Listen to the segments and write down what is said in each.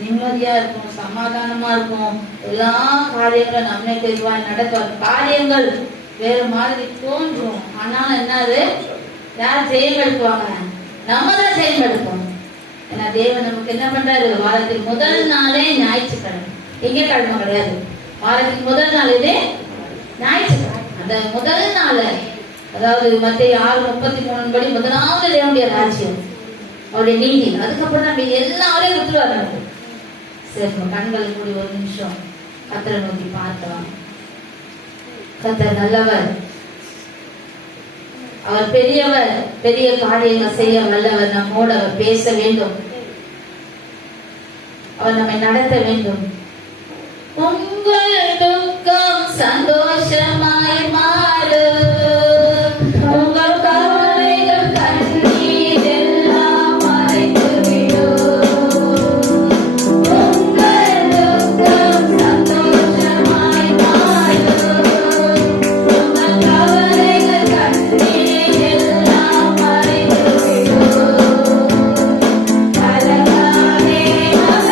நிம்மதியா இருக்கும், சமாதானமா இருக்கும். எல்லா காரியங்களும் நம்மை தெளிவாய் நடக்கும். காரியங்கள் வேற மாதிரி தோன்றும், ஆனாலும் என்னது, யார் ஜெயம் எடுக்குவாங்க? நம்ம தான் ஜெயம் எடுப்போம். ஏன்னா தேவன் நமக்கு என்ன பண்றாரு? வாரத்தின் முதல் நாளே ஞாயிற்றுக்கிழமை, திங்கட்கிழமை கிடையாது. வாரத்தின் முதல் நாள் இது ஞாயிற்றுக்கிழமை. அந்த முதல் நாள், அதாவது மத்தேயு 6:33 படி முதலாவது தேவனுடைய ராஜ்யம், அவருடைய நீதி. அதுக்கப்புறம் நம்ம எல்லாரையும் விட்டுருவாரு நமக்கு. சரி, கண்கள் கூடி ஒரு நிமிஷம் கர்த்தரை நோக்கி பார்க்கலாம். கர்த்தர் நல்லவர், அவர் பெரியவர், பெரிய காரியங்கள் செய்ய வல்லவர். நம்மோடு அவர் பேச வேண்டும், அவர் நம்மை நடத்த வேண்டும். உங்கள் துக்கம் சந்தோஷமாய் மாறு, உங்கள் கவலைகள் கண்ணீர் எல்லாம் மறைத்து விடும். உங்கள் துக்கம் சந்தோஷமாய் மாறு, உங்கள் கவலைகள் கண்ணீர் எல்லாம் மறைத்து விடும். கலங்காதே மகனே,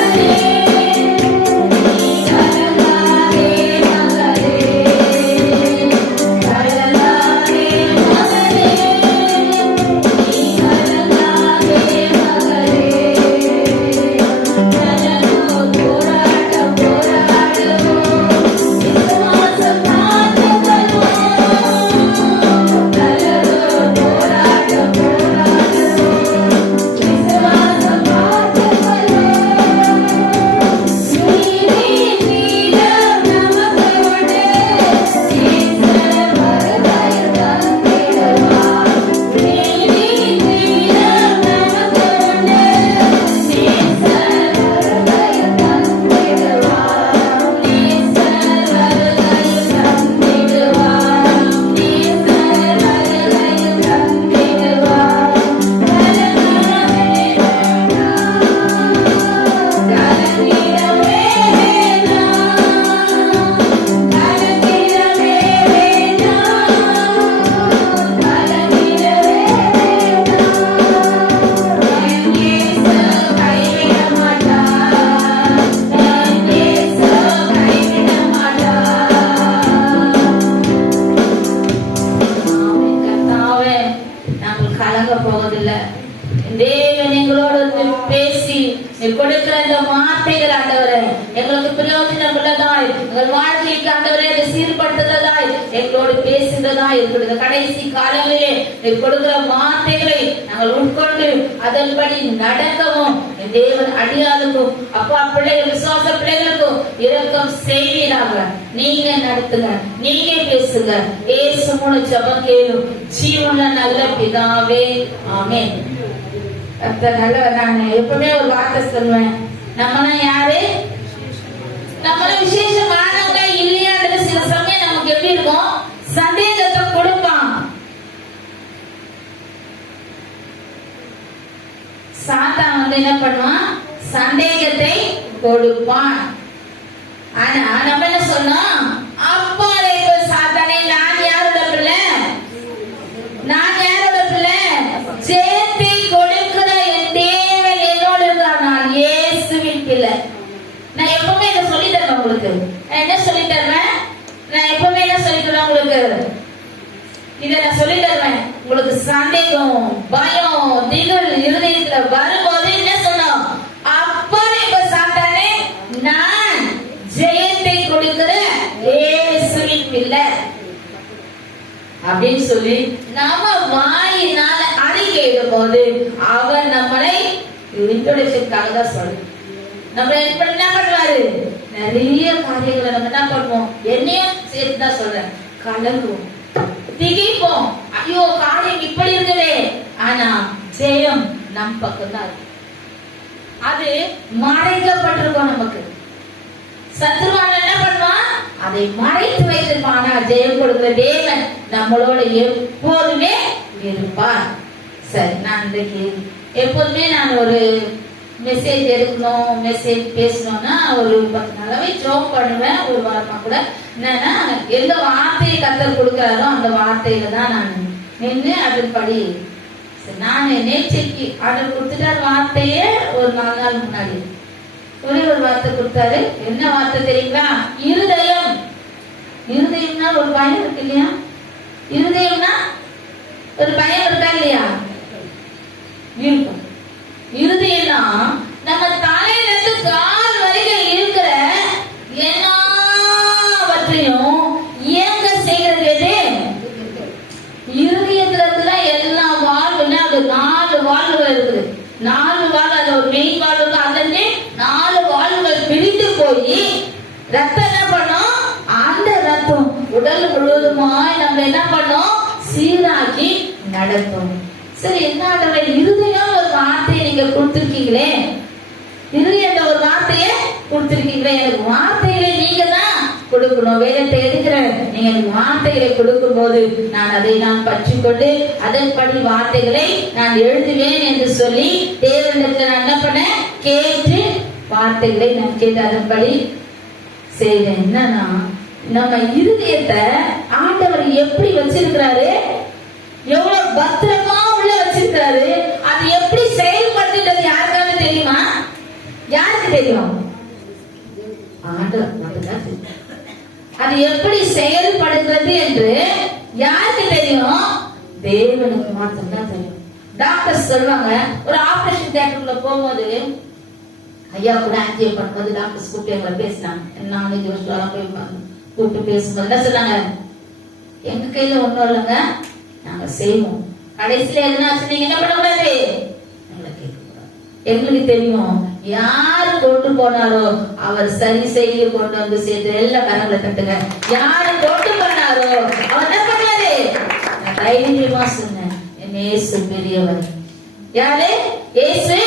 கடைசி காலங்களிலே கொடுக்கிற வார்த்தைகளை நாங்கள் உட்கொண்டு அதன்படி நடக்கவும் தேவன் அடியாளுக்கும் அப்பா பிள்ளைகள் விசுவாச பிள்ளைகளுக்கும் இரக்கம் செய்வீராக. நீங்க நடத்துங்க, நீங்க பேசுங்க. இயேசு மூலம் ஜெபம் கேளும் ஜீவனுள்ள நல்ல பிதாவே, ஆமென். கர்த்தர் நல்லவர். நான் எப்பவுமே ஒரு வார்த்தை சொல்லுவேன், நம்மளாம் யாரு? நம்மளாம் விசேஷமானவங்க இல்லையான்றது சில சமயம் நமக்கு எப்படி இருக்கும்? சந்தேகத்தை கொடுப்பான் சாத்தான். என்ன பண்ணுவான்? சந்தேகத்தை கொடுப்பான். ஆனா நம்ம என்ன சொன்னோம்? அப்பா சாத்தானே, நான் யாரோட பிள்ளை? நான் யாரோட பிள்ளை? ஜெயத்தை கொடுக்கிற என் தேவன் என்னோடு இருக்கிறார், நான் இயேசுவின் பிள்ளை. நான் எப்பவுமே இதை சொல்லி தருவேன் உங்களுக்கு. என்ன சொல்லி தருவேன்? நான் எப்பவுமே என்ன சொல்லி தருவேன் உங்களுக்கு? இதை நான் சொல்லி தருவேன். உங்களுக்கு சந்தேகம், பயம், திகில் இருதயத்துல வரும்போது என்ன சொன்னோம்? அப்பா இப்ப சாத்தானே, நான் ஜெயத்தை கொடுக்கிற இயேசுவின் பிள்ளை அப்படின்னு சொல்லி நம்ம வாயினால அறிக்கையிடும் போது அவர் நம்மளை இன்ட்ரோடக்ஷனுக்காக தான் சொல்லு. நம்ம என்ன பண்ணுவாரு? நிறைய காரியங்களை நம்ம என்ன பண்ணுவோம்? என்னையும் சேர்த்து தான் சொல்றேன், கலங்குவோம், திகைப்போம். ஐயோ, காரியம் இப்படி இருக்குதே. ஆனா ஜெயம் நம் பக்கம் தான் இருக்கு. அது மறைக்கப்பட்டிருக்கும் நமக்கு. சத்துருவான என்ன பண்ணுவான்? அதை மறைத்து வைத்திருப்பான். ஆனா ஜெயம் கொடுக்கிற தேவன் நம்மளோட எப்போதுமே இருப்பார். சரி, நான் இன்றைக்கு எப்போதுமே நான் ஒரு மெசேஜ் எடுக்கணும், மெசேஜ் பேசணும்னா ஒரு 10 நாளாவே ஜோம் பண்ணுவேன். ஒரு வாரமா கூட என்னன்னா, எந்த வார்த்தையை கர்த்தர் கொடுக்கிறாரோ அந்த வார்த்தையில தான் நான் நின்று அதன்படி. நான் நேற்றைக்கு ஆர்டர் கொடுத்துட்டார் வார்த்தையே ஒரு 4 நாள் முன்னாடி ஒரே ஒரு வார்த்தை கொடுத்தாரு. என்ன வார்த்தை தெரியுங்களா? இருதயம். இருதயம்னா ஒரு பயம் இருக்கு இல்லையா? இருதயம்னா ஒரு பயம் இருக்கா இல்லையா? இருக்கும். இருதயம்னா நம்ம தலையிலிருந்து கால் வரைக்கும் இருக்கிற எல்லாவற்றையும் இயங்க செய்கிறது எது? இருதயத்துல எல்லா வாழ்வுன்னா அது 4 வாழ்வுகள் இருக்குது. 4 வாழ்வு, அது ஒரு மெயின் வாழ்வு. அதுல 4 வாழ்வுகள் பிரிந்து போய் ரத்தம் என்ன பண்ணும்? அந்த ரத்தம் உடல் முழுவதுமாய் நம்ம என்ன பண்ணோம்? சீராக்கி நடத்தும். சரி, என்ன இருதயம் ஒரு வார்த்தையை நீங்க கொடுத்திருக்கீங்களே, இருதயம் ஒரு வார்த்தையை கொடுத்திருக்கீங்களே, எனக்கு வார்த்தைகளை நீங்க தான் கொடுக்கணும். வேதத்தை எடுக்கிறேன், நீங்க எனக்கு வார்த்தைகளை கொடுக்கும் போது நான் பற்றிக்கொண்டு அதன்படி வார்த்தைகளை நான் எழுதுவேன் என்று சொல்லி தேவனிடத்தில் நான் என்ன பண்ண? கேட்டு வார்த்தைகளை நான் கேட்டு அதன்படி செய்தேன். என்னன்னா, நம்ம இருதயத்தை ஆண்டவர் எப்படி வச்சிருக்கிறாரு, எவ்வளவு பத்திரமா உள்ள வச்சிருக்கிறாரு. அது எப்படி செயல்படுத்துறது யாருக்காவது தெரியுமா? யாருக்கு தெரியும்? ஆண்டவர் மட்டும்தான் தெரியும். அது எப்படி செயல்படுகிறது என்று யாருக்கு தெரியும்? தேவனுக்கு மட்டும்தான் தெரியும். டாக்டர் சொல்லுவாங்க, ஒரு ஆபரேஷன் தியேட்டருக்குள்ள போகும்போது ஐயா கூட ஆன்ஜியோ பண்ணும்போது டாக்டர்ஸ் கூப்பிட்டு எங்களை பேசினாங்க. 4-5 வருஷம் போய் கூப்பிட்டு பேசும்போது என்ன சொன்னாங்க? எங்க கையில ஒண்ணும் இல்லைங்க, நாங்க செய்வோம். கடைசியில எதுனாச்சு நீங்க என்ன பண்ணக்கூடாது? எங்களை கேட்கக்கூடாது. எங்களுக்கு தெரியும் யாரு கொண்டு போனாரோ அவர் சரி செய்ய கொண்டு வந்து சேர்த்து எல்லாம் கரங்களை கட்டுங்க. யாரு கொண்டு போனாரோ அவர் என்ன பண்ணாரு? நான் தைரியமா சொன்னேன், என் இயேசு பெரியவர். யாரு? இயேசு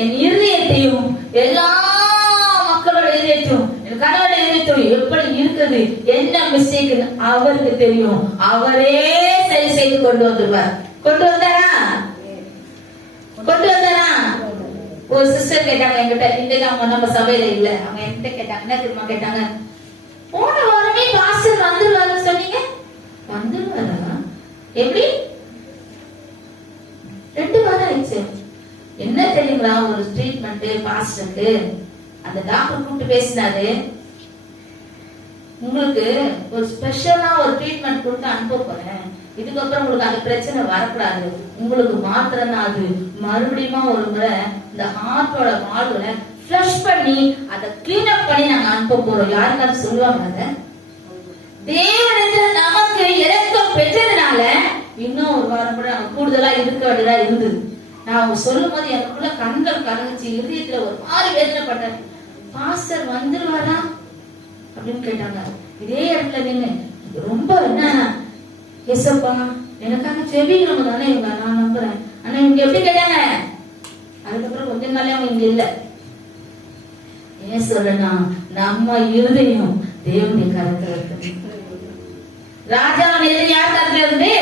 என் இருதயத்தையும் எல்லா மக்களோட இதயத்தையும் என் கணவரோட இதயத்தையும் எப்படி இருக்குது, என்ன மிஸ்டேக் அவருக்கு தெரியும். அவரே சரி செய்து கொண்டு வந்துருவார். கொண்டு வந்தாரா? கொண்டு வந்தாரா? ஒரு சிஸ்டர் கேட்டாங்க என்கிட்ட, இன்றைக்கு அவங்க நம்ம சபையில இல்ல, அவங்க என்கிட்ட கேட்டாங்க, என்ன திரும்ப கேட்டாங்க, போன வாரமே பாஸ்டர் வந்துருவாருன்னு சொன்னீங்க, வந்துருவாரா? எப்படி? 2 வாரம் ஆயிடுச்சு. என்ன தெரியுங்களா, ஒரு ட்ரீட்மெண்ட் பாஸ்டருக்கு அந்த டாக்டர் கூப்பிட்டு பேசினாரு, உங்களுக்கு ஒரு ஸ்பெஷலா ஒரு ட்ரீட்மெண்ட் கொடுத்து அனுப்ப போறேன், இதுக்கப்புறம் உங்களுக்கு அந்த பிரச்சனை வரக்கூடாது, உங்களுக்கு மாத்திரம் தான் அது, மறுபடியும் ஒரு முறை இந்த ஹார்ட்டோட வால்வுல ஃப்ளஷ் பண்ணி அதை கிளீன் அப் பண்ணி நாங்க அனுப்ப போறோம். யாருக்காவது சொல்லுவாங்க? அத தேவனிடத்துல நமக்கு இரக்கம் பெற்றதுனால இன்னும் ஒரு வாரம் கூட நாங்க கூடுதலா இருக்க வேண்டியதா இருந்தது. நான் அவங்க சொல்லும் போது எனக்குள்ள கண்கள் கலங்குச்சு, இதயத்துல ஒரு மாதிரி வேதனைப்பட்டேன். பாஸ்டர் வந்துருவாரா அப்படின்னு கேட்டாங்க. இதே இடத்துல நின்று ரொம்ப என்ன, எசப்பா எனக்காக செபிக்கணும் தானே இவங்க, நான் நம்புறேன். ஆனா இவங்க எப்படி கேட்டாங்க? அதுக்கப்புறம் கொஞ்ச நாளே அவங்க இங்க இல்ல. ஏன் சொல்றேன்னா, நம்ம இருதயம் தேவனுடைய கருத்துல இருக்கு. ராஜாவின் இருதயம் யார் கருத்துல இருந்து?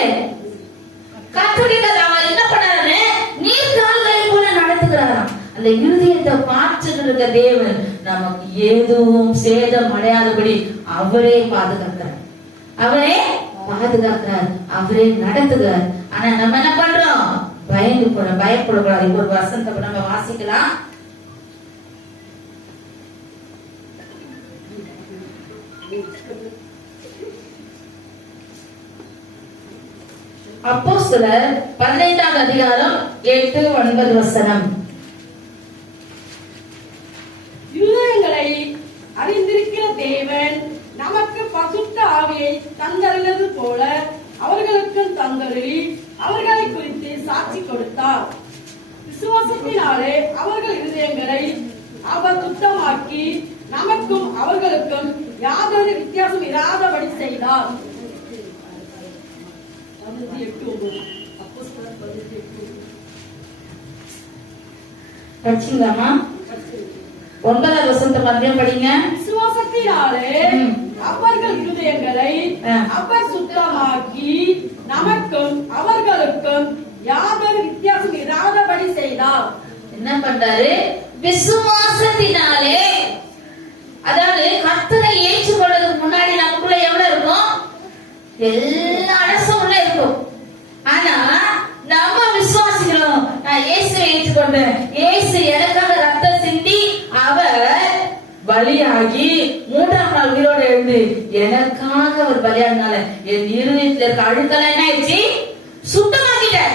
கர்த்தருடைய அவர் என்ன பண்ணாரு? நீர்கால்களை போல நடத்துகிறாராம். அந்த இருதயத்தை பார்த்துட்டு தேவன் நமக்கு எதுவும் சேதம் அடையாதபடி அவரே பாதுகாக்கிறார், அவரே பாதுகாக்கிறார், அவரே நடத்துகிறார். ஆனா நம்ம என்ன பண்றோம்? பயப்படக்கூடாது. ஒரு வசனத்தை நம்ம வாசிக்கலாம். அப்போஸ்தலர் 15ஆம் அதிகாரம் 8-9 வசனம். யூதர்களை அறிந்திருக்கிற தேவன் நமக்கு பசுத்த ஆவியை தந்தருளது போல அவர்களுக்கும் தந்தருளி அவர்களை குறித்து சாட்சி கொடுத்தார். விசுவாசத்தினாலே அவர்கள் இருதயங்களை அவர் சுத்தமாக்கி நமக்கும் அவர்களுக்கும் யாதொரு வித்தியாசம் இராதபடி செய்தார். படிச்சீங்களாமா? 9ஆம் வசனத்தை மறுபடியும் படிங்க. விசுவாசத்தினாலே அவர்கள் இருதயங்களை அவர் சுத்தமாக்கி நமக்கும் அவர்களுக்கும் யாதொரு வித்தியாசம் இராதபடி செய்தார். என்ன பண்றாரு? விசுவாசத்தினாலே, அதாவது கர்த்தரை ஏற்றுக்கொள்றதுக்கு முன்னாடி நமக்குள்ள எவ்வளவு இருக்கும்? எல்லா அலசும் உள்ள இருக்கும். ஆனா நம்ம விசுவாசிக்கிறோம், நான் இயேசுவை ஏற்றுக்கொண்டேன், இயேசு எனக்காக ரத்தம் சிந்தி அவர் பலியாகி 3ஆம் நாள் உயிரோடு எழுந்து எனக்காக ஒரு பலியானால என் இருதயத்துல இருக்க அழுக்கெல்லாம் என்ன ஆயிடுச்சு? சுத்தமாக்கிட்டார்.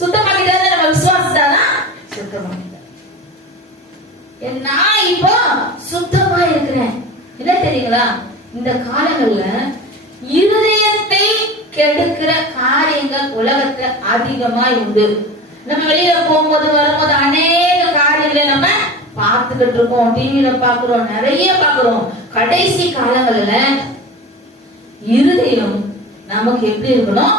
சுத்தமாக்கிட்டாரு நம்ம விசுவாசத்தானா? சுத்தமாக்கிட்டார். நான் இப்போ சுத்தமா இருக்கிறேன். என்ன தெரியுங்களா? இந்த காலங்கள்ல இருதயத்தை கெடுக்கிற காரியங்கள் உலகத்துல அதிகமாய் உண்டு. நம்ம வெளியில போகும்போது வரும்போது அநேக காரியங்களை நம்ம பார்த்துக்கிட்டு இருக்கோம். டிவியில பாக்குறோம், நிறைய பாக்குறோம். கடைசி காலங்கள்ல இருதயம் நமக்கு எப்படி இருக்கணும்?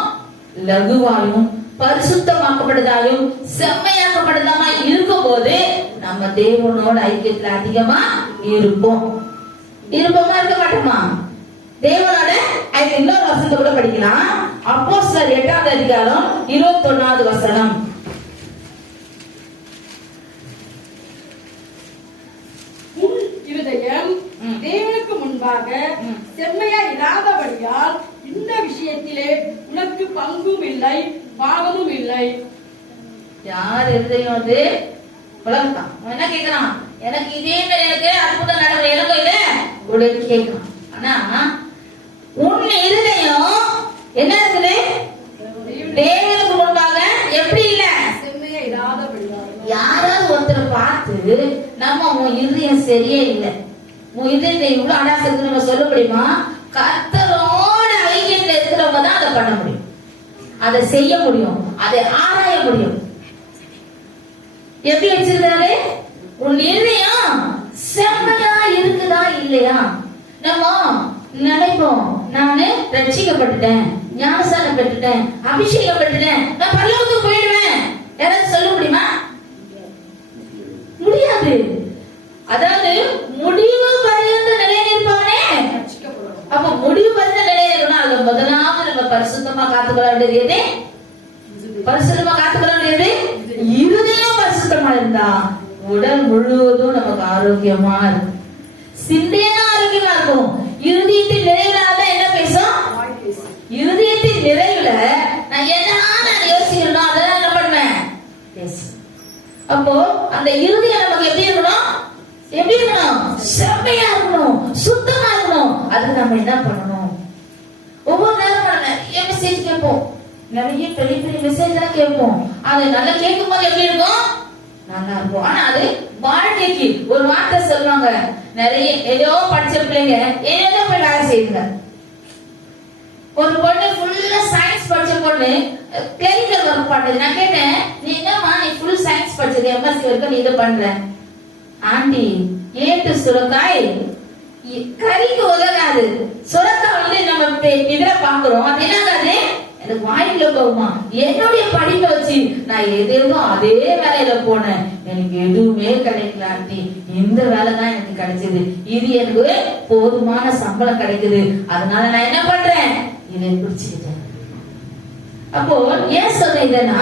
லகுவாயும் பரிசுத்தமாக்கப்படுதாயும் செம்மையாக்கப்படுதாமா இருக்கும் போது நம்ம தேவனோட ஐக்கியத்துல அதிகமா இருப்போமா? இருக்க மாட்டோமா? தேவனோட இன்னொரு வசனத்தை கூட படிக்கலாம். அப்போஸ்தலர் 8ஆம் அதிகாரம் 21வது வசனம். இருதயம் தேவனுக்கு முன்பாக செம்மையா இராதபடியால் இந்த விஷயத்திலே உனக்கு பங்கும் இல்லை பாகமும் இல்லை. யார் இருதயம்? அது உலகத்தான். என்ன கேட்கறான்? எனக்கு இதே மாதிரி எனக்கு அற்புதம் நடக்கிற எனக்கும் இல்ல உடனே கேட்கலாம். ஆனா உன் இருதயம் என்ன இருக்குது? தேவனுக்கு முன்பாக எப்படி இல்ல? செம்மையா இராதபடியால். யாராவது ஒருத்தரை பார்த்து நம்ம உன் இருதயம் சரியே இல்லை, உன் இதயத்தை இவ்வளவு அடாசத்துக்கு நம்ம சொல்ல முடியுமா? கர்த்தரோட ஐக்கியத்துல இருக்கிறவங்க தான் அதை பண்ண முடியும், அதை செய்ய முடியும், அதை ஆராய முடியும். எப்படி வச்சிருக்காரு? உன் இருதயம் செம்மையா இருக்குதா இல்லையா? நம்ம நினைப்போம், நானு ரட்சிக்கப்பட்டுட்டேன், ஞானஸ்நானம் பெற்றுட்டேன், அபிஷேகம் பெற்றுட்டேன், நான் பரலோகத்துக்கு போயிடுவேன். யாராவது சொல்ல முடியுமா? முடியாது. அதாவது முடிவு பரியந்த நிலையில இருப்பவனே. அப்ப முடிவு பரியந்த நிலையில இருக்கணும். அது முதலாவது நம்ம பரிசுத்தமா காத்துக்கொள்ள வேண்டியது. பரிசுத்தமா காத்துக்கொள்ள வேண்டியது இருதயம் பரிசுத்தமா இருந்தா உடல் முழுவதும் நமக்கு ஆரோக்கியமா இருக்கும், சிந்தையா ஆரோக்கியமா இருக்கும். இருதயத்தின் நிறைவுல என்ன பேசும்? இருதயத்தின் நிறைவுல நான் என்ன யோசிக்கணும், அதெல்லாம் என்ன பண்ணுவேன்? பேசு. அப்போ அந்த இருதயம் நமக்கு எப்படி இருக்கணும்? எப்படி இருக்கணும்? செம்மையா இருக்கணும், சுத்தமா இருக்கணும். அது நம்ம என்ன பண்ணணும்? ஒவ்வொரு நேரம் நிறைய மெசேஜ் கேட்போம், நிறைய பெரிய பெரிய மெசேஜ் எல்லாம் கேட்போம். அது நல்லா கேட்கும் போது எப்படி இருக்கும்? நல்லா இருக்கும். ஆனா அது வாழ்க்கைக்கு ஒரு வார்த்தை சொல்லுவாங்க, நிறைய ஏதோ படிச்ச பிள்ளைங்க ஏதோ போய் வேலை செய்யுங்க. ஒரு பொண்ணு ஃபுல்லா சயின்ஸ் படிச்ச பொண்ணு கிளினிக்கல் ஒர்க் பண்ணுது. நான் கேட்டேன், நீ என்னமா நீ ஃபுல் சயின்ஸ் படிச்சது, எம்எஸ்சி வரைக்கும் நீ இதை பண்ற? ஆண்டி ஏட்டு சுரக்காய் கறிக்கு உதகாது. சுரக்காய் வந்து நம்ம இதுல பாக்குறோம், அது என்னது? எனக்கு வாயில போகுமா? என்னுடைய படிப்பை வச்சு நான் எதேதோ அதே வேலையில போனேன், எனக்கு எதுவுமே கிடைக்கல ஆண்டி. இந்த வேலை தான் எனக்கு கிடைச்சது, இது எனக்கு போதுமான சம்பளம் கிடைக்குது, அதனால நான் என்ன பண்றேன்? இதை பிடிச்சுக்கிட்டேன். அப்போ ஏன் சொல்ற இதனா,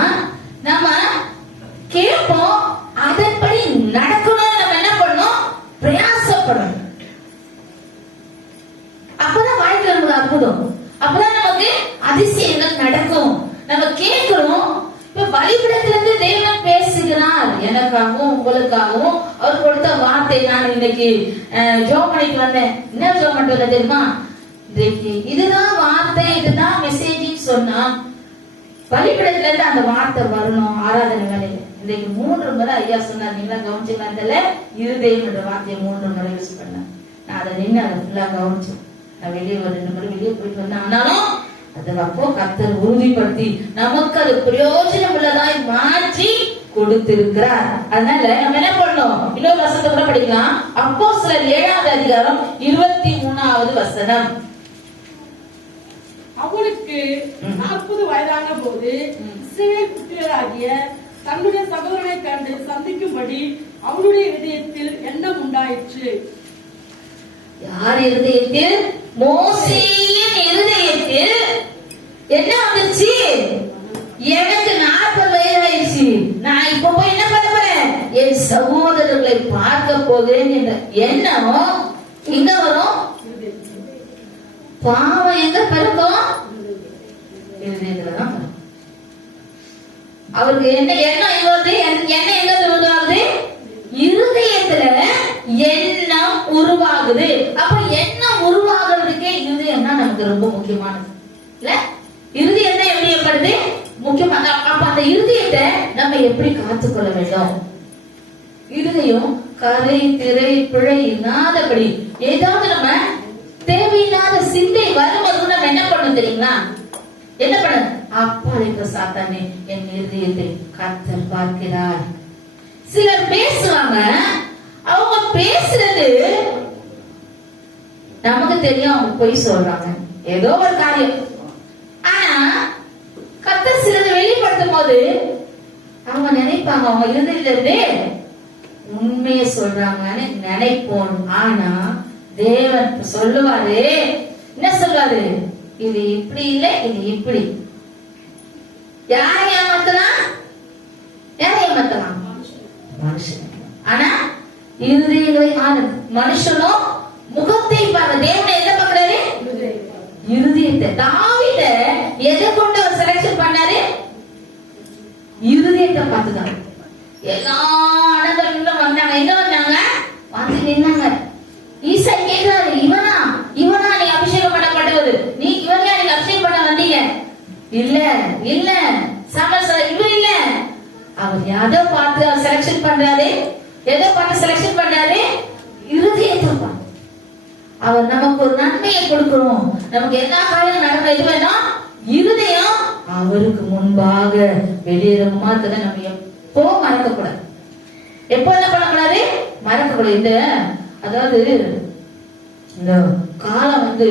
நம்ம கேட்போம், அதன்படி நடக்கணும். நம்ம என்ன பண்ணணும்? பிரயாசப்படணும். அப்பதான் வாழ்க்கை நமக்கு அற்புதம், அப்பதான் நமக்கு அதிசயங்கள் நடக்கும். நம்ம கேட்கிறோம். இப்ப பலிபீடத்திலிருந்து தேவன் பேசுகிறார் எனக்காகவும் உங்களுக்காகவும். அவர் கொடுத்த வார்த்தை நான் இன்னைக்கு ஜெபம் பண்ணிட்டு வந்தேன். என்ன ஜெபம் பண்ணிட்டு தெரியுமா? இன்றைக்கு இதுதான் வார்த்தை, இதுதான் மெசேஜ் சொன்னா பலிபீடத்துல இருந்து அந்த வார்த்தை வரணும். ஆராதனை வேலையில இன்றைக்கு 3 முறை ஐயா சொன்னார், நீங்களா கவனிச்சுக்கல? இருதயம் என்ற வார்த்தையை 3 முறை யூஸ் பண்ண. நான் அதை நின்று அதை ஃபுல்லா கவனிச்சேன். நான் வெளியே ஒரு 2 முறை வெளியே போயிட்டு வந்தேன். ஆனாலும் அதை அப்போ கர்த்தர் உறுதிப்படுத்தி நமக்கு அது பிரயோஜனம் உள்ளதாய் மாற்றி கொடுத்திருக்கிறார். அதனால நம்ம என்ன பண்ணணும்? இன்னொரு வசனத்தை கூட படிக்கலாம். அப்போஸ்தலர் 7ஆம் அதிகாரம் 23வது வசனம். அவனுக்கு 40 வயதான போது இஸ்ரவேல் புத்திரராகிய தன்னுடைய சகோதரனை கண்டு சந்திக்கும்படி அவனுடைய இதயத்தில் எண்ணம் உண்டாயிற்று. யார் இருதயத்தில்? மோசேயின் இருதயத்தில் என்ன வந்துச்சு? எனக்கு 40 வயதாயிடுச்சு, நான் இப்ப போய் என்ன பண்ண போறேன்? என் சகோதரர்களை பார்க்க போகிறேன் என்ற எண்ணம் எங்க வரும்? பாவம் எங்க பிறக்கும்? இருதயத்துலதான். அவருக்கு என்ன எண்ணம் வருது? என்ன எங்க உருவாகுது? இருதயத்துல எண்ணம் உருவாகுது. அப்ப எண்ணம் உருவாகிறதுக்கே இருதயம் தான் நமக்கு ரொம்ப முக்கியமானது இல்ல. இருதயம் தான் எப்படி ஏற்படுது முக்கியமான. அப்ப அந்த இருதயத்தை நம்ம எப்படி காத்துக்கொள்ள வேண்டும்? இருதயம் கரை திரை பிழை இல்லாதபடி ஏதாவது நம்ம தேவையில்லாத சிந்தை வரும்போது நம்ம என்ன பண்ணணும் தெரியுங்களா? என்ன பண்ண? அப்பா இருக்கிற சாத்தானே, என் இருதயத்தை கர்த்தர் பார்க்கிறார். சிலர் பேசுவாங்க, அவங்க பேசுறது நமக்கு தெரியும் அவங்க பொய் சொல்றாங்க, ஏதோ ஒரு காரியம். ஆனா கர்த்தர் சிலரை வெளிப்படுத்தும் போது அவங்க நினைப்பாங்க அவங்க இருதயத்திலிருந்தே உண்மையை சொல்றாங்கன்னு நினைப்போம். ஆனா தேவன் சொல்லுவாரு, என்ன சொல்லுவாரு? இது இப்படி இல்லை, இது இப்படி. யாரை ஏமாத்தலாம்? யாரை ஏமாத்தலாம்? மனுஷன். ஆனா இருதயங்களை மனுஷனும் முகத்தை பார்க்க தேவனை எதை பார்க்கிறாரு? இருதயத்தை. தாவீத எதை கொண்டு அவர் செலக்ஷன் பண்ணாரு? இருதயத்தை பார்த்துதான். எல்லா இடங்களும் வந்தாங்க. எங்க வந்தாங்க? வந்து நின்னாங்க. ஈசா கேட்கிறாரு, இவனா இவனா நீ அபிஷேகம் பண்ணப்பட்டவர், நீ இவனா நீங்க அபிஷேகம் பண்ண வந்தீங்க? இல்ல இல்ல சமச இவன் இல்ல. அவர் எதை பார்த்து அவர் செலக்ஷன் பண்றாரு? எதை பார்த்து செலக்ஷன் பண்றாரு? இருதயத்தை பார்த்து. அவர் நமக்கு ஒரு நன்மையை கொடுக்கணும், நமக்கு எல்லா காரியம் நடக்க இது வேணும். இருதயம் அவருக்கு முன்பாக வெளியேறமா இருக்கிறத நம்ம எப்போ மறக்க கூடாது. எப்போ என்ன பண்ணக்கூடாது? மறக்க கூடாது. இந்த அதாவது இந்த காலம் வந்து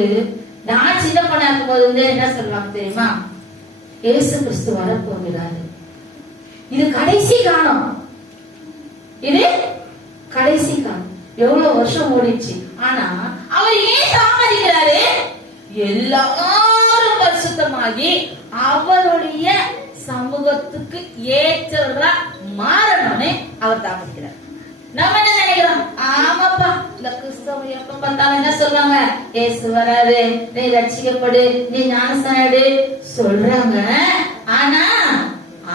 நான் சின்ன பண்ண இருக்கும் போது என்ன சொல்லுவாங்க தெரியுமா? இயேசு கிறிஸ்து வரப்போகிறாரு, இது கடைசி காலம், இது கடைசி காலம். எவ்வளவு வருஷம் ஓடிச்சு. ஆனா அவர் ஏன் தாமதிக்கிறாரு? எல்லாரும் பரிசுத்தமாகி அவருடைய சமூகத்துக்கு ஏற்றவர்களா மாறணும்னு அவர் தாமதிக்கிறார். நம்ம என்ன நினைக்கிறோம்? ஆமாப்பா, இந்த கிறிஸ்தவ எப்ப பார்த்தாலும் என்ன சொல்றாங்க? இயேசு வராது, நீ ரட்சிக்கப்படு, நீ ஞானஸ்நானம் சொல்றாங்க. ஆனா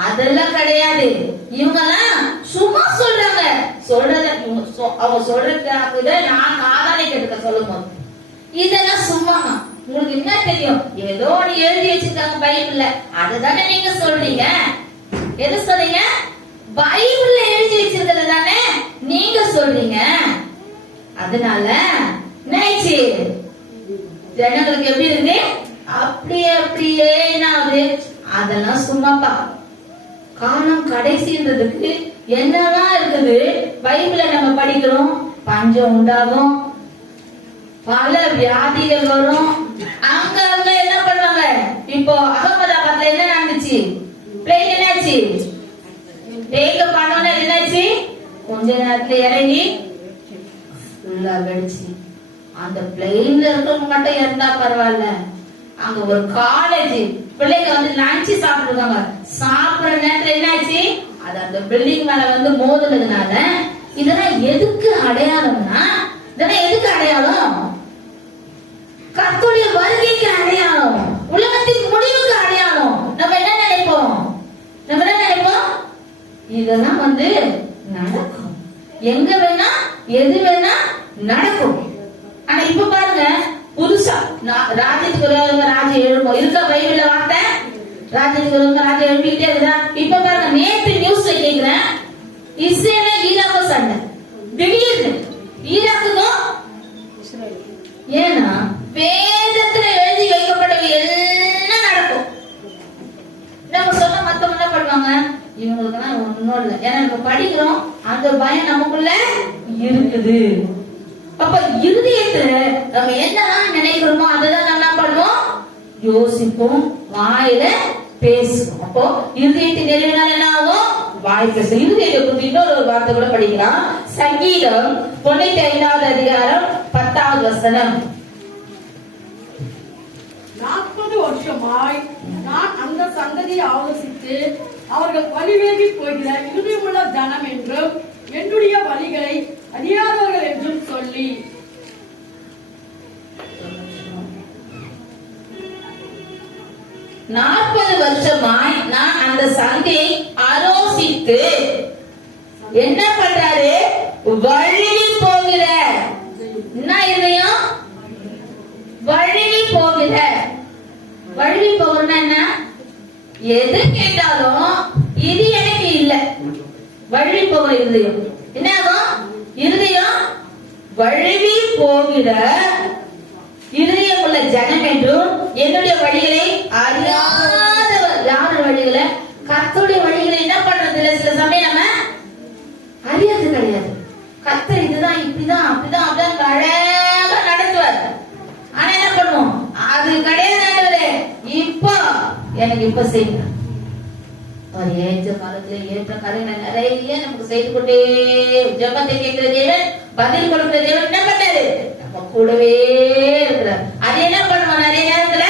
அதெல்லாம் கிடையாது. இவங்கெல்லாம் சும்மா சொல்றாங்க. சொல்றத அவங்க சொல்றதுக்காக நான் காதாலே கேட்டுக்க சொல்லும் போது இதெல்லாம் சும்மா. உங்களுக்கு என்ன தெரியும்? ஏதோ ஒண்ணு எழுதி வச்சிருக்காங்க பைபிள்ல, அதுதானே நீங்க சொல்றீங்க. எது சொல்றீங்க? பைபிள்ல எழுதி வச்சிருக்கிறது தானே நீங்க சொல்றீங்க. அதனால நினைச்சு ஜனங்களுக்கு எப்படி இருக்கு? அப்படியே அப்படியே ஆகுது. அதெல்லாம் சும்மாப்பா. காலம் கடைசின்றதுக்கு என்னெல்லாம் இருக்குது பைபிள்ல நம்ம படிக்கிறோம். பஞ்சம் உண்டாகும், பல வியாதிகள் வரும். அங்க அங்க என்ன பண்ணுவாங்க? இப்போ அகமதாபாத்ல என்ன நடந்துச்சு? பிளேன் என்னாச்சு? டேக் பண்ணோன்னு என்னாச்சு? கொஞ்ச நேரத்துல இறங்கி ஃபுல்லா வெடிச்சு. அந்த பிளேன்ல இருக்கவங்க மட்டும் இருந்தா பரவாயில்ல. அங்க ஒரு காலேஜ் பிள்ளைங்க வந்து லஞ்ச் சாப்பிட்டுருக்காங்க. சாப்பிடுற நேரத்துல என்னாச்சு? அது அந்த பில்டிங் மேல வந்து மோதுனதுனால. இதெல்லாம் எதுக்கு அடையாளம்னா, இதெல்லாம் எதுக்கு அடையாளம்? கர்த்தருடைய வருகைக்கு அடையாளம், உலகத்தின் முடிவுக்கு அடையாளம். நம்ம என்ன நினைப்போம்? நம்ம என்ன நினைப்போம்? இதெல்லாம் வந்து நடக்கும், எங்க வேணா எது வேணா நடக்கும். ஆனா இப்ப பாருங்க, புதுசா ராஜ்யத்துக்கு ராஜ்யம் எழுப்போம் இருக்கா பைபிள்ல வார்த்தை? ராஜ்யத்துக்கு ராஜ்யம் எழுப்பிக்கிட்டே இருக்குதா? இப்ப பாருங்க, நேற்று நியூஸ்ல கேக்குறேன், இஸ்ரேல் ஈராக்கும் சண்டை. திடீர்னு ஈராக்குக்கும், ஏன்னா வேதத்துல எழுதி வைக்கப்பட்டவை எல்லாம் நடக்கும். நம்ம சொன்ன மத்தவங்க என்ன பண்ணுவாங்க? இவங்களுக்கு எல்லாம் ஒன்னும் இல்லை, ஏன்னா நம்ம படிக்கிறோம், அந்த பயம் நமக்குள்ள இருக்குது. அப்ப இருதயத்துல நம்ம என்னதான் நினைக்கிறோமோ அதெல்லாம் நம்ம என்ன பண்ணுவோம்? யோசிப்போம், வாயில பேசுவோம். அப்போ இருதயத்தின் நிறைவினால் என்ன ஆகும்? வாய் பேசும். இருதயத்தை குறித்து இன்னொரு வார்த்தை கூட படிக்கலாம். சங்கீதம் 95வது அதிகாரம் 10வது வசனம். 40 வருஷமாய் நான் அந்த சங்கதியை ஆலோசித்து அவர்கள் வழிவேகி போகிற இருதயமுள்ள ஜனம் என்றும் என்னுடைய வழிகளை அறியாதவர்கள் என்றும் சொல்லி. 40 வருஷமாய் நான் அந்த சங்கையை ஆலோசித்து என்ன பண்றாரு? வழி போகிற எது கேட்டாலும் இது எனக்கு இல்ல. வழுவி போகிற இருதயம் என்ன ஆகும்? இருதயம் வழுவி போகிற இருதயம் உள்ள ஜனம் என்றும் என்னுடைய வழிகளை அறியாதவர். யார் வழிகளை? கர்த்தருடைய வழிகளை என்ன பண்றது இல்ல. சில சமயம் நம்ம அறியாது கிடையாது. கர்த்தர் இதுதான் இப்படிதான் அப்படிதான் அப்படிதான் அழகா நடத்துவார். ஆனா என்ன பண்ணுவோம்? அது கிடையாது. இப்போ எனக்கு இப்ப செய்யுங்க. அவர் ஏற்ற காலத்துல ஏற்ற காரியங்களை நிறைய நமக்கு செய்து கொண்டே, ஜெபத்தை கேட்கிற தேவன், பதில் கொடுக்கிற தேவன் என்ன பண்ணாரு? நம்ம கூடவே இருக்கிறார். அது என்ன பண்ணுவோம்? நிறைய நேரத்துல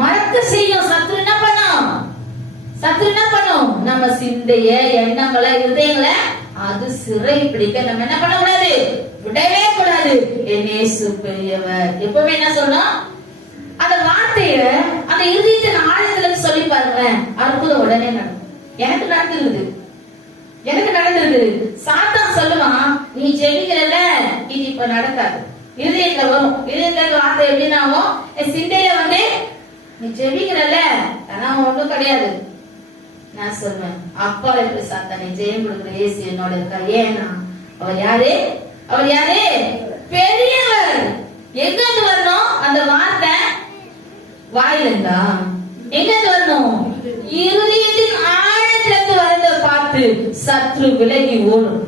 மறக்க செய்யும். சத்துரு என்ன பண்ணும்? சத்துரு என்ன பண்ணும்? நம்ம சிந்தைய, எண்ணங்களை, இருதயங்களை அது சிறை பிடிக்க நம்ம என்ன பண்ண கூடாது? விடவே கூடாது. என் இயேசு பெரியவர். எப்பவுமே என்ன சொல்லணும்? அந்த வார்த்தைய அந்த இருதயத்தின் ஆழத்துல சொல்லி பாருங்களேன், அற்புதம் உடனே நடக்கும். எனக்கு நடந்திருக்குது. சாத்தான் சொல்லுவான், நீ ஜெபிக்கிறல இது இப்ப நடக்காது. இருதயத்துல வரும். இருதயத்துல வார்த்தை எப்படின்னாவும் சிந்தையில வந்து நீ ஜெபிக்கிறல ஆனா ஒண்ணும் கிடையாது. நான் சொல்லுவேன், அப்பா எப்படி சாத்தானே ஜெயம் கொடுக்குற இயேசு என்னோட இருக்கா. ஏன்னா அவர் யாரு? பெரியவர். எங்க இருந்து வரணும் அந்த வார்த்தை? வாயில இருந்தா? எங்க இருந்து வரணும்? இருதயத்தின் ஆழத்திலிருந்து வரத பார்த்து சத்ரு விலகி ஓடும்.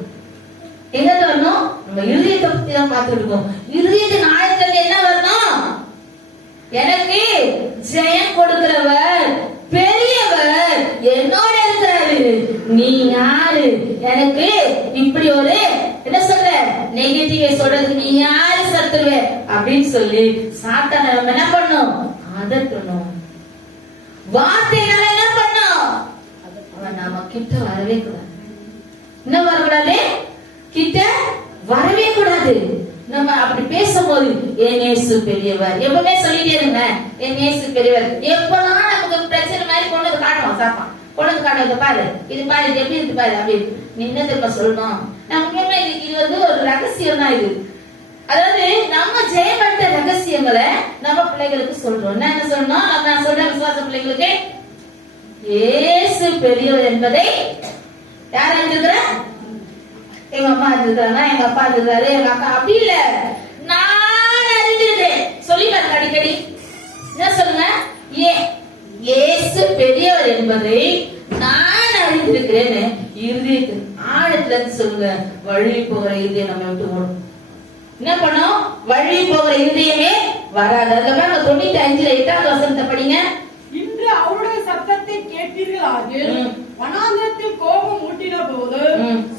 எங்க இருந்து வரணும்? நம்ம இருதயத்தை பத்தி தான் பார்த்துட்டு இருக்கோம். இருதயத்தின் ஆழத்திலிருந்து என்ன வரணும்? எனக்கு ஜெயம் கொடுக்கிறவர் பெரியவர் என்னோட இருக்கிறாரு. நீ யாரு? எனக்கு இப்படி ஒரு என்ன சொல்ற நெகட்டிவ் சொல்றதுக்கு நீ யாரு சத்துருவே அப்படின்னு சொல்லி சாத்தான நம்ம என்ன பண்ணும்? அதட்டணும். வார்த்தையினால என்ன பண்ணும்? அவன் நாம கிட்ட வரவே கூடாது. என்ன வரக்கூடாது? கிட்ட வரவே கூடாது. நம்ம அப்படி பேசும்போது என் இயேசு பெரியவர் எப்பவுமே சொல்லிட்டே இருங்க. என் இயேசு பெரியவர். எப்பெல்லாம் நமக்கு பிரச்சனை மாதிரி கொண்டு வந்து காட்டுவோம். சாப்பான் கொண்டு வந்து காட்டுவது பாரு, இது பாரு, இது எப்படி இருக்கு பாரு அப்படின்னு நின்னதுப்ப சொல்லணும். நம்ம இது வந்து ஒரு ரகசியம் தான் இது. அதாவது நம்ம ஜெயப்படுத்த ரகசியங்களை நம்ம பிள்ளைகளுக்கு சொல்றோம். என்ன சொல்லணும்? நான் சொல்றேன் விசுவாச பிள்ளைகளுக்கு, இயேசு பெரியவர் என்பதை யார் அறிஞ்சிருக்கிற? எங்க அம்மா இருந்திருக்காங்க, எங்க அப்பா இருந்திருக்காரு, எங்க அக்கா. அப்படி இல்ல, நான் அறிஞ்சிருக்கேன். சொல்லி பாருங்க அடிக்கடி. என்ன சொல்லுங்க? இயேசு பெரியவர் என்பதை நான் அறிந்திருக்கிறேன்னு இருதயத்தின் ஆழத்துல இருந்து சொல்லுங்க. வழி போகிற இருதயம் நம்ம விட்டு ஓடும். என்ன பண்ணும்? வழி போகிற இருதயமே வராது. அதுக்கப்புறம் 95:8 வசனத்தை படிங்க. இன்று அவருடைய சத்தத்தை கேட்டீர்களாகில் வனாந்திரத்தில் கோபம் ஊட்டின போது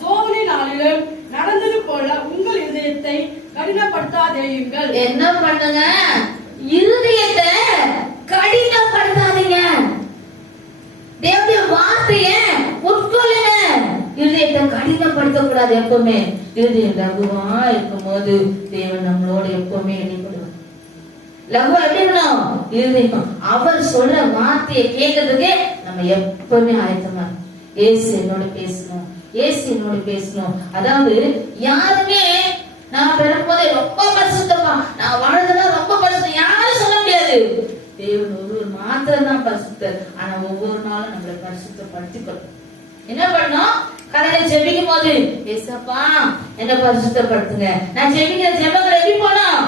சோதனை நாளிலும் நடந்தது போல உங்கள் இதயத்தை கடினப்படுத்தாதேயுங்கள். என்ன பண்ணுங்க? இருதயத்தை கடினப்படுத்தாதீங்க. தேவனுடைய வார்த்தைய உட்கொள்ளுங்க. இருதயத்தை கடினப்படுத்த கூடாது. எப்பவுமே இருதயம் லகுவா இருக்கும் போது தேவன் நம்மளோட எப்பவுமே எண்ணிப்படுவார். லகுவா எப்படி இருக்கணும்? இருதயம் அவர் சொல்ற வார்த்தையை கேட்கறதுக்கு நம்ம எப்பவுமே ஆயத்தமா இருக்கணும். ஏசு என்னோட பேசணும், ஏசு என்னோட பேசணும். அதாவது யாருமே நான் பிறக்கும்போதே ரொம்ப பரிசுத்தமா, நான் வாழ்றதெல்லாம் ரொம்ப பரிசுத்தம் யாரும் சொல்ல முடியாது. தேவன் ஒருவர் மாத்திரம் தான் பரிசுத்தர். ஆனா ஒவ்வொரு நாளும் நம்மளை பரிசுத்தப்படுத்திக்கணும். என்ன பண்ணணும்? காலையில ஜெபிக்கும் போது ஏசப்பா என்ன பரிசுத்தப்படுத்துங்க. நான் ஜெபிக்கிற ஜெபங்களை எப்படி போனோம்?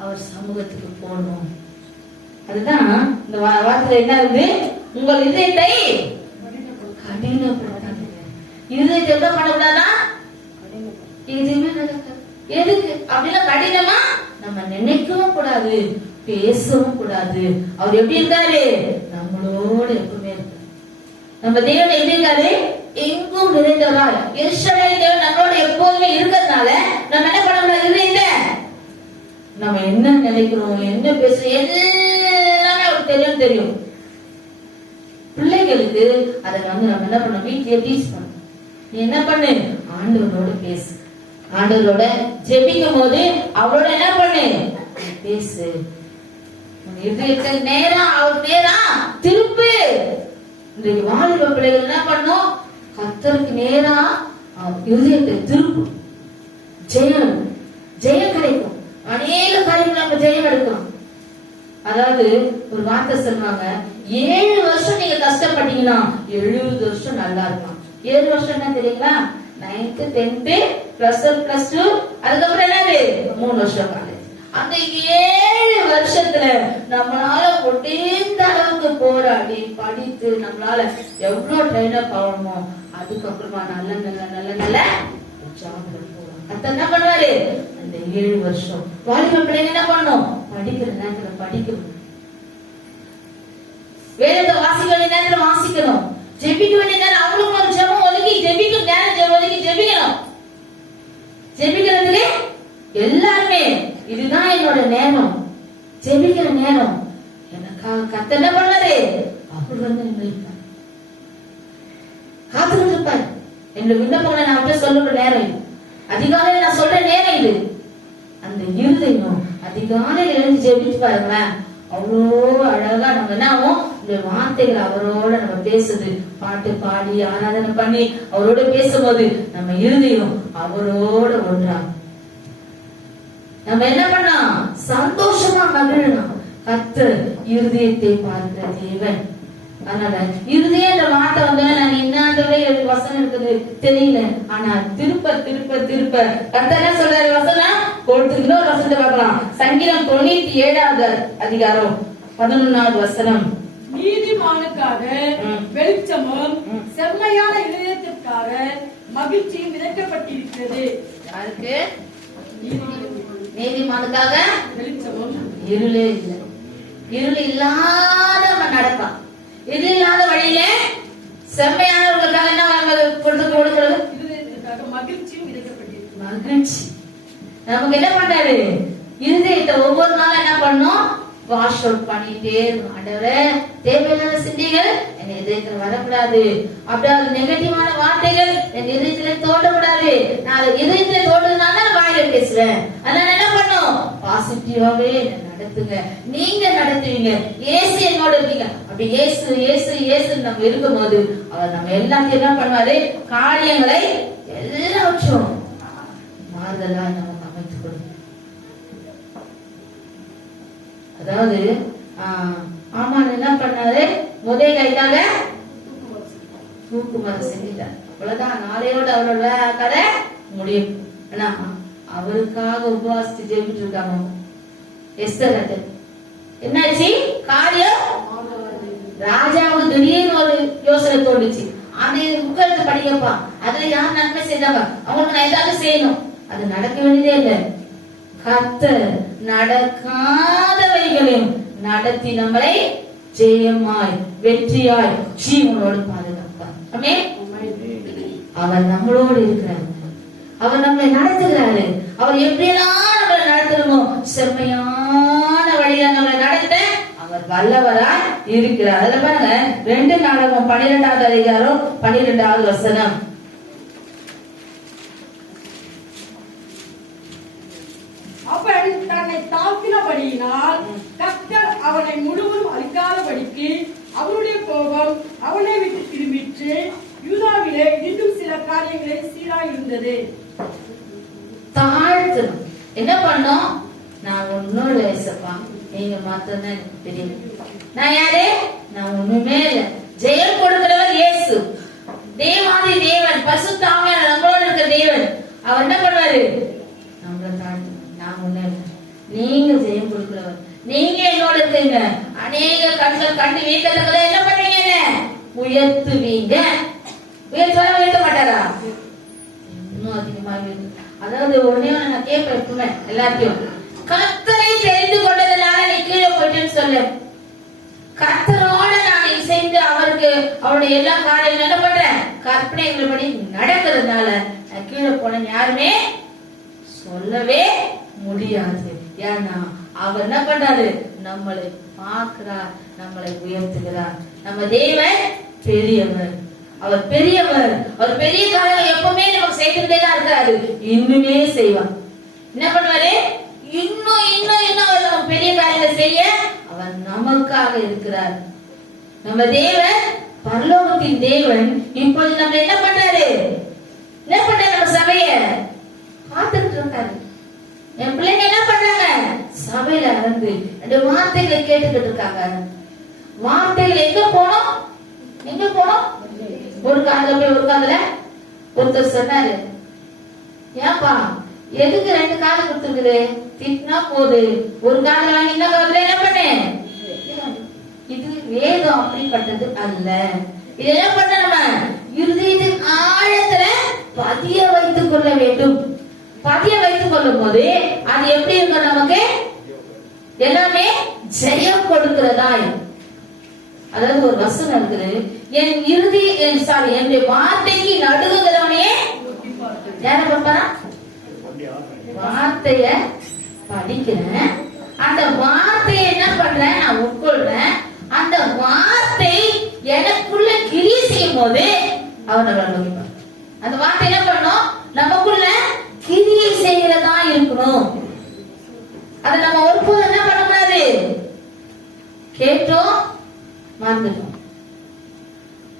அவர் சமூகத்துக்கு போகணும். அதுதான் இந்த வார்த்தையில என்ன இருக்கு? உங்கள் இதயத்தை கடினப்படுத்தாதீங்க. இதயத்தை என்ன பண்ணக்கூடாதா? எதுவுமே நடக்காது. எதுக்கு அப்படின்னா கடினமா நம்ம நினைக்கவும் கூடாது, பேசவும் கூடாது. அவர் எப்படி இருக்காரு? நம்மளோட எப்பவுமே இருக்காரு. நம்ம தேவன் எப்படி இருக்காரு? எங்கும் நிறைந்தவராய் எருசலேம் தேவன் நம்மளோட எப்போதுமே இருக்கிறதுனால நம்ம என்ன பண்ண முடியாது? நம்ம என்ன நினைக்கிறோம், என்ன பேசுறோம் எல்லாமே அவருக்கு தெரியும். பிள்ளைகளுக்கு அதை வந்து நம்ம என்ன பண்ணணும்? வீட்லயே டீச் பண்ணணும். நீ என்ன பண்ணு? ஆண்டவரோட பேசு. ஆண்டவரோட ஜெபிக்கும் போது அவரோட என்ன பண்ணு? பேசு. இதயத்தை நேரா அவர் நேரா திருப்பு. இன்றைக்கு வாலிப பிள்ளைகள் என்ன பண்ணும்? கர்த்தருக்கு நேரா இதயத்தை திருப்பு. ஜெயம் கிடைக்கும். அநேக காரியங்கள் நம்ம ஜெயம் எடுக்கலாம். அதாவது ஒரு வார்த்தை சொல்லுவாங்க, 7 வருஷம் வருஷம் நீங்க கஷ்டப்பட்டீங்கன்னா 70 வருஷம் நல்லா இருக்கும். 7 வருஷம் என்ன தெரியுங்களா? 9th 10th +1 +2 அதுக்கப்புறம் என்னது 3 வருஷம் காலேஜ். அந்த 7 வருஷத்துல நம்மளால முடிந்த அளவுக்கு போராடி படித்து நம்மளால எவ்வளவு ட்ரெயின் அப் ஆகணுமோ அதுக்கப்புறமா நல்ல நல்ல நல்ல நல்ல ஜாப்ல போறோம். அத என்ன பண்ணுவாரு? அந்த 7 வருஷம் வாலிப பிள்ளைங்க என்ன பண்ணணும்? படிக்கிற நேரத்துல படிக்கணும், வேதத்தை வாசிக்க வேண்டிய நேரத்துல வாசிக்கணும், ஜெபிக்க வேண்டிய நேரம் அவங்களுக்கு ஒரு ஜெபம் ஒதுக்கி ஜெபிக்கும் நேரம் ஒதுக்கி ஜெபிக்கணும். ஜெபிக்கிறதுக்கு எல்லாருமே இதுதான் என்னோட நேரம், ஜெபிக்கிற நேரம். எனக்காக கர்த்தர் என்ன பண்ணாரு? அவர் வந்து நின்றுட்டார், காத்துக்கிட்டு இருப்பார். என்னோட விண்ணப்பங்களை நான் அவர்கிட்ட சொல்ற நேரம் இது, அதிகாலையில நான் சொல்ற நேரம் இது. அந்த இருதயம் அதிகாலையில எழுந்து ஜெபிச்சு பாருங்களேன், அவ்வளோ அழகா நம்ம என்ன ஆகும்? இந்த வார்த்தைகள் அவரோட நம்ம பேசுது, பாட்டு பாடி ஆராதனை பண்ணி அவரோட பேசும்போது நம்ம இருதயம் அவரோட ஒன்றாகும். நம்ம என்ன பண்ணலாம்? சந்தோஷமா மகிழலாம். கர்த்தர் இருதயத்தை பார்க்கிற தேவன். அதனால இருதயம் என்ற வார்த்தை வந்தோடனே நான் என்னான்றதே எனக்கு வசனம் இருக்குது தெரியல. ஆனா திருப்ப திருப்ப திருப்ப கர்த்தர் என்ன சொல்றாரு? வசனம் கொடுத்து இன்னொரு வசனத்தை பார்க்கலாம். சங்கீதம் 97வது அதிகாரம் 11வது வசனம். நீதிமானுக்காக வெளிச்சமும் செம்மையான இதயத்திற்காக மகிழ்ச்சியும் விதைக்கப்பட்டிருக்கிறது. யாருக்கு? நீதிமானுக்காக வெளிச்சமும். இருளே இல்லை, இருள் இல்லாத நடப்பான். இது இல்லாத வழியில செம்மையானவர்களுக்காக என்ன கொடுக்கிறது? இதயத்திற்காக மகிழ்ச்சியும் விதைக்கப்பட்டிருக்கிறது. மகிழ்ச்சி நமக்கு என்ன பண்றாரு? இருதயத்தை ஒவ்வொரு நாளும் என்ன பண்ணும்? வாஷ் அவுட் பண்ணிட்டே இருக்கும். ஆண்டவரே, தேவையில்லாத சிந்தைகள் என் இதயத்துல வரக்கூடாது, அப்படியே நெகட்டிவான வார்த்தைகள் என் இதயத்துல தோண்டக்கூடாது. நான் இதயத்துல தோன்றதுனால நான் வாயில பேசுவேன். அதனால என்ன பண்ணும்? பாசிட்டிவாவே என்ன நடத்துங்க, நீங்க நடத்துவீங்க, இயேசு என்னோட இருக்கீங்க. அப்படி இயேசு இயேசு இயேசு நம்ம இருக்கும் போது அவர் நம்ம எல்லாத்தையும் என்ன பண்ணுவாரு? காரியங்களை எல்லாவற்றும் மாறுதலா நமக்கு அமைத்து கொடுக்கும். அதாவது ஆமான் என்ன பண்ணாரு? முதல் கைக்காக தூக்குமாறு செஞ்சிட்டார். அவ்வளவுதான், நாளையோட அவரோட கதை முடியும். அவருக்காக உபவாசித்து ஜெபிட்டு இருக்காங்க. எஸ்தர் என்னாச்சு? காரியம் ராஜாவுக்கு திடீர்னு ஒரு யோசனை தோணுச்சு. அந்த புக்கெடுத்து படிக்கப்பா, அதுல யார் நன்மை செய்தாங்க, அவங்களுக்கு நான் ஏதாவது செய்யணும். அது நடக்க வேண்டியதே இல்லை. கர்த்தர் நடக்காதவைகளையும் நடத்தி நம்மளை ஜெயமாய் வெற்றியாய் ஜீவனோடு பாதுகாப்பார். ஆமென். அவர் நம்மளோடு இருக்கிறார், அவர் நம்மளை நடத்துகிறாரு. அவர் எப்படியெல்லாம் நம்மளை நடத்தணுமோ செம்மையான வழியில நம்மளை நடத்த அவர் வல்லவராய் இருக்கிறார். அதுல பாருங்க 2 நாளாகமம் 12வது அதிகாரம் 12வது வசனம். அவன் தன்னை தாக்கினபடியினால் கர்த்தர் அவனை முழுவதும் அழிக்காதபடிக்கு அவருடைய கோபம் அவனை விட்டு திரும்பிற்று. யூதாவிலே இன்னும் சில காரியங்களை சீராயிருந்தது. தாழ்த்தணும். என்ன பண்ணோம்? நான் ஒன்னும் இல்லை ஏசப்பா, நீங்க மாத்திரம் தான் எனக்கு தெரியும். நான் யாரு? நான் ஒண்ணுமே இல்லை. ஜெயம் கொடுக்கிறவர் இயேசு, தேவாதி தேவன், பரிசுத்த ஆவியானவர் நம்மளோட இருக்கிற தேவன். அவர் என்ன பண்ணுவாரு? நம்மள தாழ்த்தணும். நான் ஒண்ணு இல்லை, நீங்க ஜெயம் கொடுக்கிறவர், நீங்க என்னோட இருக்கீங்க. அநேக கண்கள் கண்டு வீக்கத்தக்கதை என்ன பண்ணுவீங்க? உயர்த்துவீங்க. உயர்த்த மாட்டாரா? இன்னும் அதிகமா. அதாவது ஒன்னே நான் கேட்பேன் எப்பவுமே எல்லாத்தையும், கர்த்தரை தெரிந்து கொண்டதுனால நீ கீழே போயிட்டேன்னு சொல்லு. கர்த்தரோட நான் இசைந்து அவருக்கு அவருடைய எல்லா காரியங்களும் என்ன பண்றேன்? கற்பனைகள் படி நடக்கிறதுனால நான் கீழே போனேன் யாருமே சொல்லவே முடியாது. ஏன்னா அவர் என்ன பண்றாரு? நம்மளை பார்க்கிறார், நம்மளை உயர்த்துகிறார். நம்ம தேவன் பெரியவர், அவர் பெரியவர். அவர் பெரிய காரியம் எப்பவுமே நமக்கு செய்துட்டே தான் இருக்காரு, இன்னுமே செய்வார். என்ன பண்ணுவாரு? இன்னும் இன்னும் இன்னும் பெரிய காரியத்தை செய்ய அவர் நமக்காக இருக்கிறார். நம்ம தேவன் பரலோகத்தின் தேவன். இப்போது நம்ம என்ன பண்றாரு? என்ன பண்றாரு? நம்ம சபைய பார்த்துட்டு இருக்காரு. என் பிள்ளைங்க என்ன பண்றாங்க? சபையில இருந்து அந்த வார்த்தைகளை கேட்டுக்கிட்டு இருக்காங்க. வார்த்தைகள் எங்க போனோம்? எங்க போனோம்? ஒரு காதுல போய் ஒரு காதுல ஒருத்தர் சொன்னாரு, ஏப்பா எதுக்கு 2 காது கொடுத்துருக்குது? திட்டினா போது ஒரு காதுல வாங்கி என்ன காதுல என்ன பண்ணு? இது வேதம் அப்படிப்பட்டது அல்ல. இது என்ன பண்ண? நம்ம இருதயத்தின் ஆழத்துல பதிய வைத்துக் கொள்ள வேண்டும். பதிய வைத்துக் கொள்ளும் போது அது எப்படி இருக்கும்? நமக்கு எல்லாமே ஜெயம் கொடுக்கிறதாய். அதாவது ஒரு வசனம் இருக்குது, என் இறுதி என்னுடைய வார்த்தைக்கு நடுங்குகிறவனே யார பார்ப்பாரா? வார்த்தைய படிக்கிறேன், அந்த வார்த்தையை என்ன பண்றேன்? நான் உட்கொள்றேன். அந்த வார்த்தை எனக்குள்ள கிரியை செய்யும் போது அவர் நம்மளை நோக்கிப்பார். அந்த வார்த்தை என்ன பண்ணும்? நமக்குள்ள கிரியை செய்யறதா இருக்கணும். அதை நம்ம ஒருபோதும் என்ன பண்ணக்கூடாது? கேட்டோம் மறந்துட்டோம்.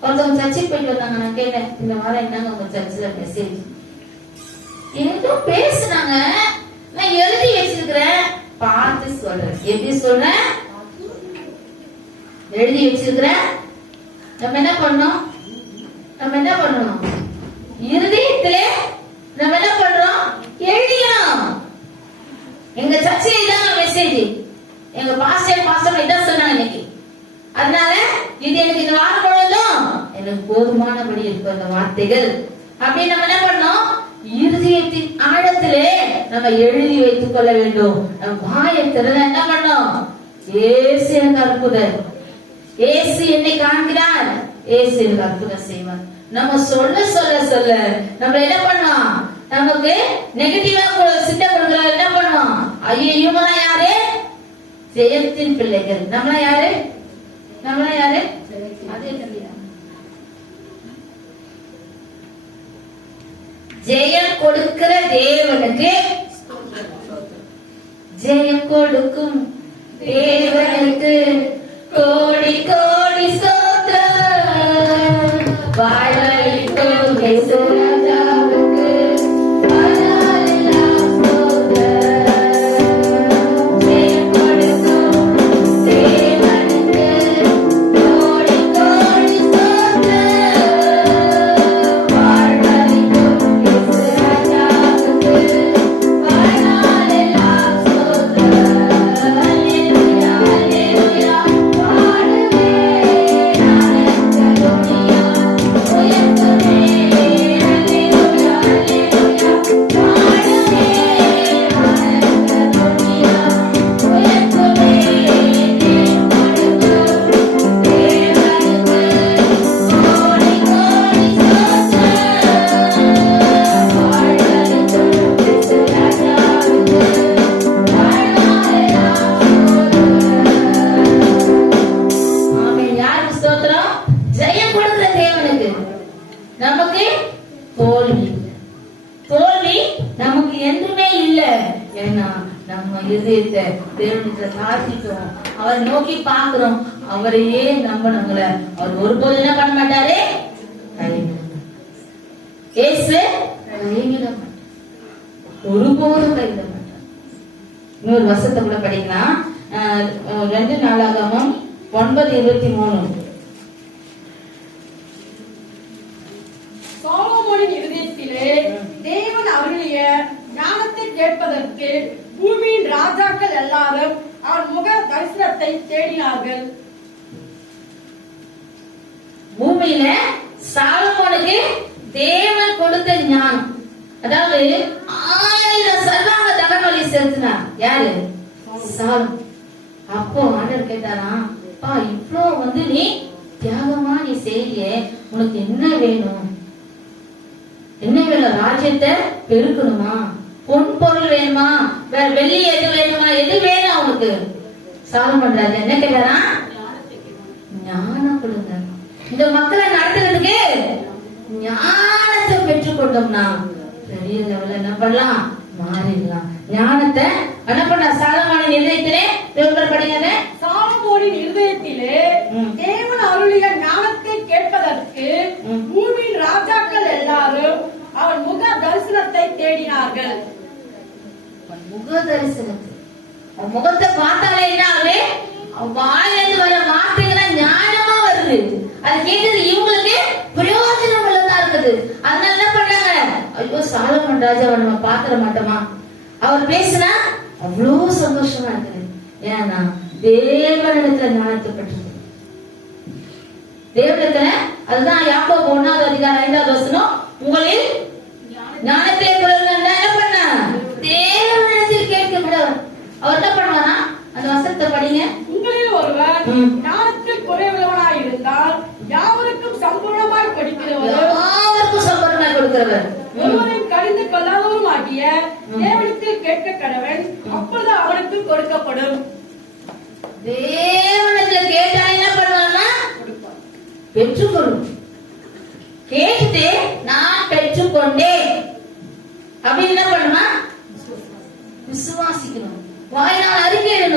ஒருத்தவங்க சர்ச்சைக்கு போயிட்டு வந்தாங்க. நான் கேட்டேன், இந்த வாரம் என்னங்க உங்க சர்ச்சில் மெசேஜ்? ஏதோ பேசுனாங்க, நான் எழுதி வச்சிருக்கிறேன், பார்த்து சொல்றேன். எப்படி சொல்றேன்? எழுதி வச்சிருக்கிறேன். நம்ம என்ன பண்ணோம்? இருதயத்திலே நம்ம என்ன பண்றோம்? எழுதியும். எங்க சர்ச்சையில இதான் மெசேஜ், எங்க பாஸ்டர் இதான் சொன்னாங்க இன்னைக்கு. அதனால இது எனக்கு இந்த வாரம் முழுவதும் எனக்கு போதுமானபடி இருக்கும் அந்த வார்த்தைகள் அப்படின்னு நம்ம என்ன பண்ணோம்? இருதயத்தின் ஆழத்திலே நம்ம எழுதி வைத்துக் கொள்ள வேண்டும். நம்ம வாயை திறந்து என்ன பண்ணோம்? இயேசு எனக்கு அற்புதர், இயேசு என்னை காண்கிறார், இயேசு எனக்கு அற்புதம் செய்வார். நம்ம சொல்ல சொல்ல சொல்ல நம்ம என்ன பண்ணுவோம்? நமக்கு நெகட்டிவா சிட்ட கொடுக்கிற என்ன பண்ணுவோம்? ஐயோ இவங்க யாரு? ஜெயத்தின் பிள்ளைகள். நம்மள யாரு? அதே ஜெயம் கொடுக்கிற தேவனுக்கு, ஜெயம் கொடுக்கும் தேவனுக்கு கோடி கோடி ஸ்தோத்திரம். வாழ்வளிக்கும் இயேசு ராஜாவுக்கு வாழ்நாளெல்லாம் ஸ்தோத்திரம். ஜெயம் கொடுக்கும் தேவனுக்கு கோடி கோடி ஸ்தோத்திரம். வாழ்வளிக்கும் இயேசு ராஜாவுக்கு வாழ்நாளெல்லாம் ஸ்தோத்திரம். அல்லேலூயா அல்லேலூயா பாடுவேன் ஆனந்த துணியா உயர்த்துவேன். அல்லேலூயா அல்லேலூயா பாடுவேன் ஆனந்த துணியா உயர்த்துவேன். தேவனுக்கு கோடி கோடி ஸ்தோத்திரம். வாழ்வளிக்கும் இயேசு ராஜாவுக்கு வாழ்நாளெல்லாம் ஸ்தோத்திரம். ஆமென். யாருக்கு ஸ்தோத்திரம்? ஜெயம் கொடுக்கிற தேவனுக்கு. நமக்கு தோல்வி நமக்கு என்றுமே இல்ல. ஏன்னா நம்ம இதயத்தை தேவனுக்கு தாழ்த்திட்டோம், அவரை நோக்கி பார்க்கிறோம், அவரையே நம்பணுங்கள. அவர் ஒருபோது என்ன பண்ண மாட்டாரு? கைவிட மாட்டார். இயேசு கைவிட மாட்டார், ஒருபோதும் கைவிட மாட்டார். இன்னொரு வசனத்தை கூட படிக்கலாம். 2 நாளாகமம் 9:23. சாலமோனின் இருதயத்திலே தேவன் அருளிய ஞானத்தை கேட்பதற்கு பூமியின் ராஜாக்கள் எல்லாரும் அவன் முக தரிசனத்தை தேடினார்கள். பூமியில சாலமோனுக்கு தேவன் கொடுத்த ஞானம், அதாவது 1000 சர்வாங்க தகவலை செலுத்தினார். யாரு? சாலமோன். அப்போ ஆண்டவர் கேட்டாராம், அப்பா இவ்ளோ நீ தியாகமா நீ செய்ய, உனக்கு என்ன வேணும்? என்ன வேணும்? ராஜ்யத்தை பெருக்கணுமா? பொன் பொருள் வேணுமா? வேற வெள்ளி எது வேணுமா? எது வேணும் அவனுக்கு? சாலமோன் ராஜா என்ன கேட்டாரா? ஞானம் கொடுங்க. இந்த மக்களை நடத்துறதுக்கு ஞானத்தை பெற்றுக்கொண்டோம்னா பெரிய லெவல்ல என்ன பண்ணலாம்? மாறிடலாம். ஞானத்தை என்ன பண்ண? சாலமோனின் இதயத்திலே படிங்க. சாலமோனின் இருதயத்திலே தேவன் அருளிய ஞானத்தை கேட்பதற்கு பூமியின் ராஜாக்கள் எல்லாரும் அவன் முக தரிசனத்தை தேடினார்கள். முக தரிசனத்தை, முகத்தை பார்த்தாலே என்ன ஆகுது? வாயிலிருந்து வர வார்த்தைகள ஞானமா வருது. வருது. அது கேட்டது இவங்களுக்கு பிரயோஜனம் உள்ளதா இருக்குது. அதனால என்ன பண்றாங்க, ஐயோ சாலமன் ராஜாவை நம்ம பாத்திர மாட்டோமா, அவர் பேசினா அவ்வளவு சந்தோஷமா இருக்குது. ஏன்னா தேவனிடத்துல ஞானத்தை பெற்றது. தேவனிடத்துல, அதுதான் யாக்கோபு 1வது அதிகாரம் 5வது வசனம், உங்களில் ஞானத்தை பெறுங்கள். என்ன பண்ண, தேவனிடத்தில் கேட்கிறவர். அவர் என்ன பண்ணுவாரா, அந்த வசனத்தை படிங்க. உங்களில் ஒருவர் ஞானத்தில் குறைவுள்ளவனாய் இருந்தால் யாவருக்கும் சம்பூர்ணமாய் கொடுக்கிறவர், யாவருக்கும் சம்பூர்ணமாய் கொடுக்கிறவர், ஒருவரையும் கடிந்து கொள்ளாதவரும் ஆகிய தேவனிடத்தில் கேட்க கடவன், அப்பொழுது அவனுக்கு கொடுக்கப்படும். தேவனிடத்தில் கேட்டா என்ன பண்ணுவாங்கன்னா பெற்றுக்கொள்ளும். கேட்டு நான் பெற்றுக்கொண்டேன் அப்படின்னு என்ன பண்ணுமா, விசுவாசிக்கணும். வாயினா